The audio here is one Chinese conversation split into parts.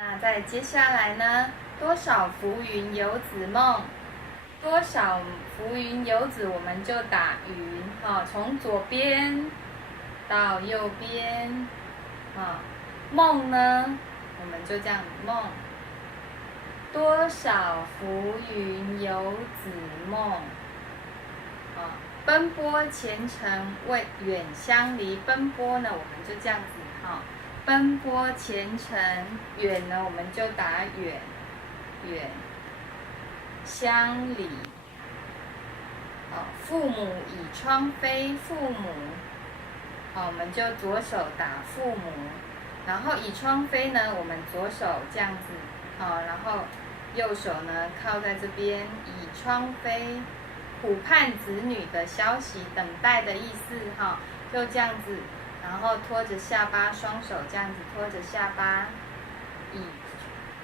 那再接下来呢？多少浮云游子梦？多少浮云游子，我们就打云，从左边到右边，梦呢，我们就这样梦。多少浮云游子梦，奔波前程为远乡离。奔波呢，我们就这样子，奔波前程，远呢，我们就打远，远乡里。父母倚窗飞，父母，我们就左手打父母，然后倚窗飞呢，我们左手这样子，然后右手呢靠在这边，倚窗飞，苦盼子女的消息，等待的意思，就这样子，然后托着下巴，双手这样子托着下巴，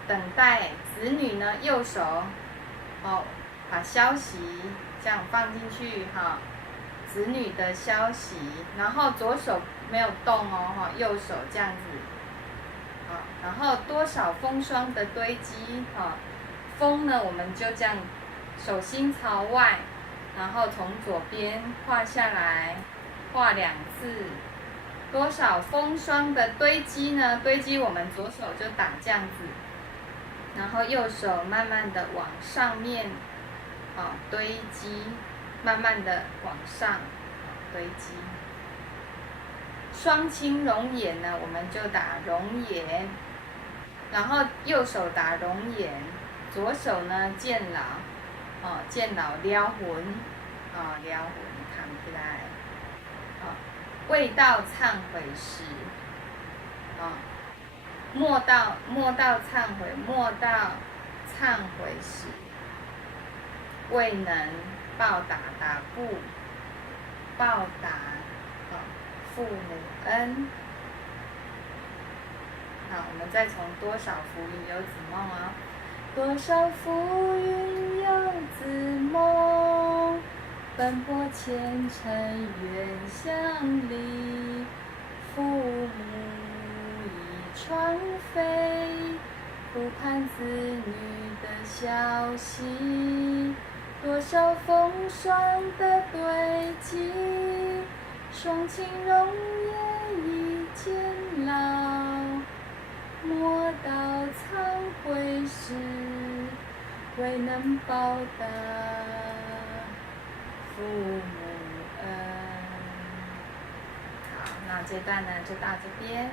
等待子女呢，右手，把消息这样放进去，子女的消息，然后左手没有动哦，右手这样子，然后多少风霜的堆积，风呢，我们就这样手心朝外，然后从左边画下来，画2次。多少风霜的堆积呢？堆积我们左手就打这样子，然后右手慢慢的往上面，堆积，慢慢的往上，堆积。双亲容颜呢，我们就打容颜，然后右手打容颜，左手呢见老，见老撩魂，撩魂扛起来，未到忏悔时，莫到忏悔，莫到忏悔时，未能报答父母恩。我们再从多少浮云游子梦啊？多少浮云游子梦，奔波前程远乡离。父母倚窗飞，苦盼子女的消息。多少风霜的堆积，双亲容颜已渐老。莫到忏悔时，未能报答父母恩。好，那这段呢就到这边。